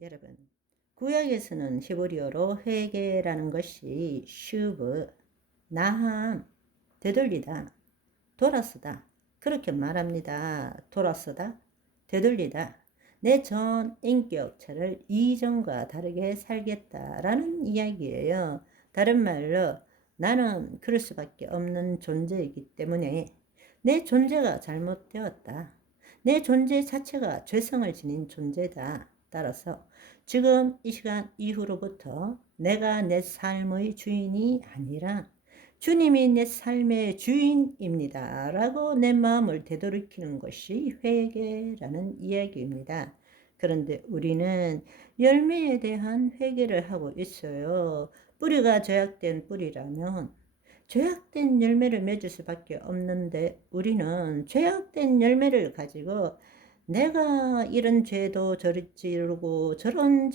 여러분, 구약에서는 히브리어로 회개라는 것이 슈브, 나함, 되돌리다, 돌아서다 그렇게 말합니다. 돌아서다, 되돌리다. 내 전 인격체를 이전과 다르게 살겠다라는 이야기예요. 다른 말로 나는 그럴 수밖에 없는 존재이기 때문에 내 존재가 잘못되었다. 내 존재 자체가 죄성을 지닌 존재다. 따라서 지금 이 시간 이후로부터 내가 내 삶의 주인이 아니라 주님이 내 삶의 주인입니다. 라고 내 마음을 되돌이키는 것이 회개라는 이야기입니다. 그런데 우리는 열매에 대한 회개를 하고 있어요. 뿌리가 죄악된 뿌리라면 죄악된 열매를 맺을 수밖에 없는데 우리는 죄악된 열매를 가지고 내가 이런 죄도 저지르고 저런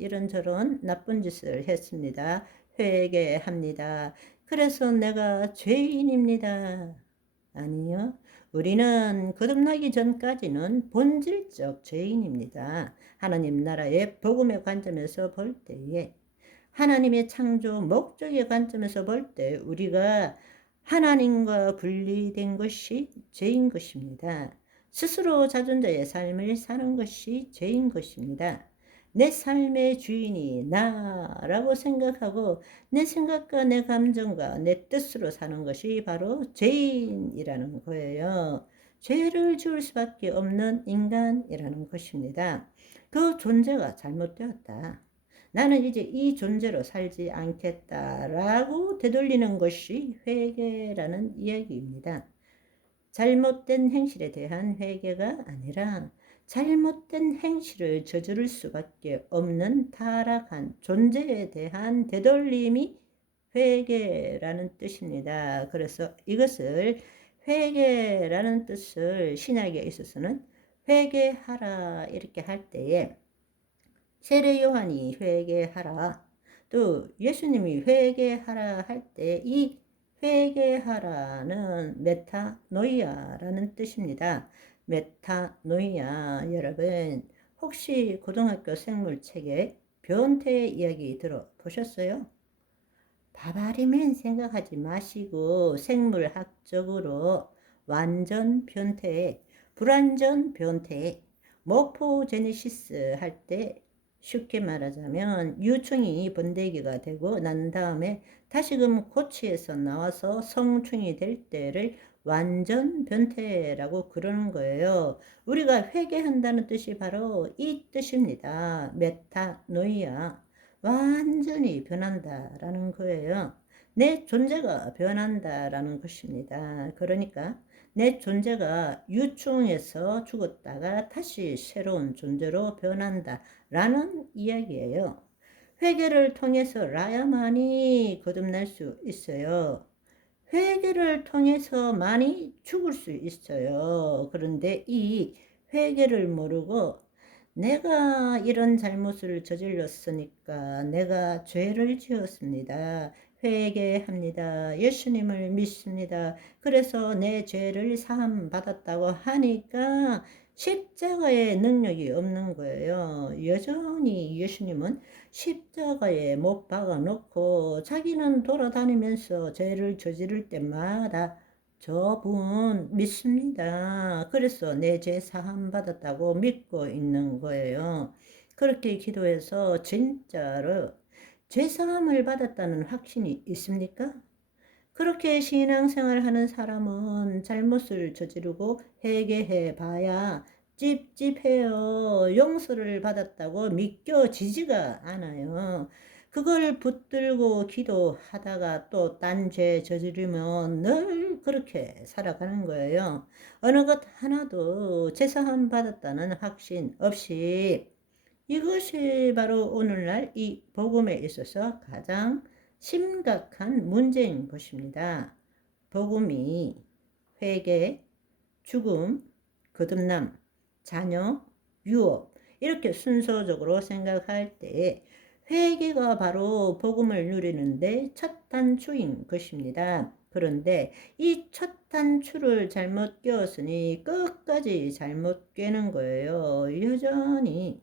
이런저런 나쁜 짓을 했습니다. 회개합니다. 그래서 내가 죄인입니다. 아니요. 우리는 거듭나기 전까지는 본질적 죄인입니다. 하나님 나라의 복음의 관점에서 볼 때에 하나님의 창조 목적의 관점에서 볼 때 우리가 하나님과 분리된 것이 죄인 것입니다. 스스로 자존자의 삶을 사는 것이 죄인 것입니다. 내 삶의 주인이 나라고 생각하고 내 생각과 내 감정과 내 뜻으로 사는 것이 바로 죄인이라는 거예요. 죄를 지을 수밖에 없는 인간이라는 것입니다. 그 존재가 잘못되었다. 나는 이제 이 존재로 살지 않겠다라고 되돌리는 것이 회개라는 이야기입니다. 잘못된 행실에 대한 회개가 아니라 잘못된 행실을 저지를 수밖에 없는 타락한 존재에 대한 되돌림이 회개라는 뜻입니다. 그래서 이것을 회개라는 뜻을 신약에 있어서는 회개하라 이렇게 할 때에 세례 요한이 회개하라, 또 예수님이 회개하라 할 때 이 회개하라는 메타노이아라는 뜻입니다. 메타노이아, 여러분 혹시 고등학교 생물책에 변태 이야기 들어보셨어요? 바바리맨 생각하지 마시고 생물학적으로 완전 변태, 불완전 변태, 모포제네시스 할 때 쉽게 말하자면 유충이 번데기가 되고 난 다음에 다시금 고치에서 나와서 성충이 될 때를 완전 변태라고 그러는 거예요. 우리가 회개한다는 뜻이 바로 이 뜻입니다. 메타노이아. 완전히 변한다라는 거예요. 내 존재가 변한다라는 것입니다. 그러니까 내 존재가 유충에서 죽었다가 다시 새로운 존재로 변한다라는 이야기예요. 회개를 통해서라야만이 거듭날 수 있어요. 회개를 통해서만이 죽을 수 있어요. 그런데 이 회개를 모르고 내가 이런 잘못을 저질렀으니까 내가 죄를 지었습니다. 회개합니다. 예수님을 믿습니다. 그래서 내 죄를 사함 받았다고 하니까 십자가의 능력이 없는 거예요. 여전히 예수님은 십자가에 못 박아 놓고 자기는 돌아다니면서 죄를 저지를 때마다 저분 믿습니다. 그래서 내 죄 사함 받았다고 믿고 있는 거예요. 그렇게 기도해서 진짜로 죄 사함을 받았다는 확신이 있습니까? 그렇게 신앙생활 하는 사람은 잘못을 저지르고 회개해 봐야 찝찝해요. 용서를 받았다고 믿겨지지가 않아요. 그걸 붙들고 기도하다가 또 딴 죄 저지르면 늘 그렇게 살아가는 거예요. 어느 것 하나도 제사함 받았다는 확신 없이. 이것이 바로 오늘날 이 복음에 있어서 가장 심각한 문제인 것입니다. 복음이 회개, 죽음, 거듭남, 자녀, 유업 이렇게 순서적으로 생각할 때 회개가 바로 복음을 누리는데 첫 단추인 것입니다. 그런데 이 첫 단추를 잘못 꿰었으니 끝까지 잘못 꿰는 거예요. 여전히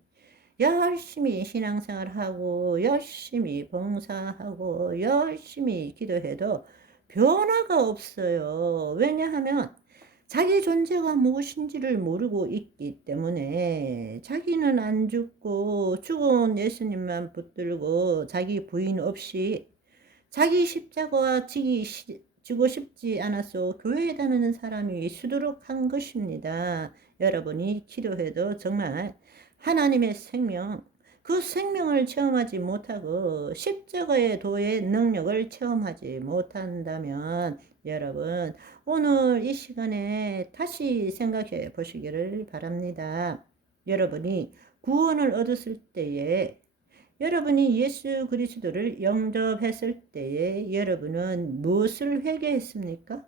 열심히 신앙생활하고 열심히 봉사하고 열심히 기도해도 변화가 없어요. 왜냐하면 자기 존재가 무엇인지를 모르고 있기 때문에 자기는 안 죽고 죽은 예수님만 붙들고 자기 부인 없이 자기 십자가 지고 싶지 않아서 교회에 다니는 사람이 수두룩한 것입니다. 여러분이 기도해도 정말 하나님의 생명, 그 생명을 체험하지 못하고 십자가의 도의 능력을 체험하지 못한다면 여러분 오늘 이 시간에 다시 생각해 보시기를 바랍니다. 여러분이 구원을 얻었을 때에 여러분이 예수 그리스도를 영접했을 때에 여러분은 무엇을 회개했습니까?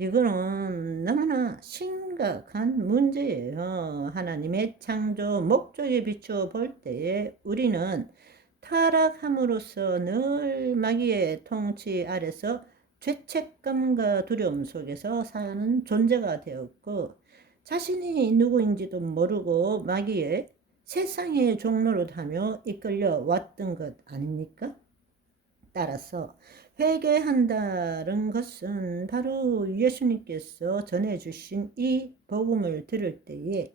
이거는 너무나 심각한 문제예요. 하나님의 창조 목적에 비추어 볼 때에 우리는 타락함으로써 늘 마귀의 통치 아래서 죄책감과 두려움 속에서 사는 존재가 되었고 자신이 누구인지도 모르고 마귀의 세상의 종로로 다며 이끌려 왔던 것 아닙니까? 따라서 회개한다는 것은 바로 예수님께서 전해주신 이 복음을 들을 때에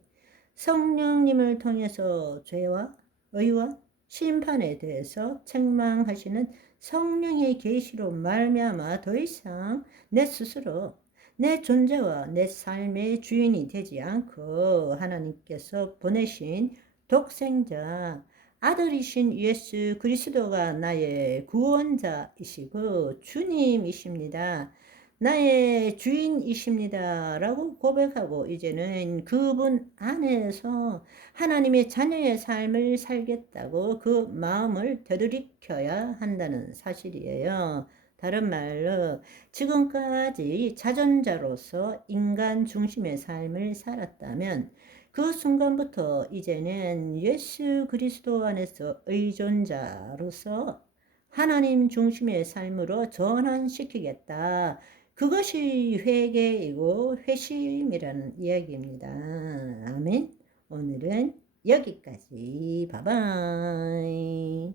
성령님을 통해서 죄와 의와 심판에 대해서 책망하시는 성령의 계시로 말미암아 더 이상 내 스스로 내 존재와 내 삶의 주인이 되지 않고 하나님께서 보내신 독생자 아들이신 예수 그리스도가 나의 구원자이시고 주님이십니다. 나의 주인이십니다. 라고 고백하고 이제는 그분 안에서 하나님의 자녀의 삶을 살겠다고 그 마음을 되돌이켜야 한다는 사실이에요. 다른 말로 지금까지 자존자로서 인간 중심의 삶을 살았다면 그 순간부터 이제는 예수 그리스도 안에서 의존자로서 하나님 중심의 삶으로 전환시키겠다. 그것이 회개이고 회심이라는 이야기입니다. 아멘. 오늘은 여기까지. 바이바이.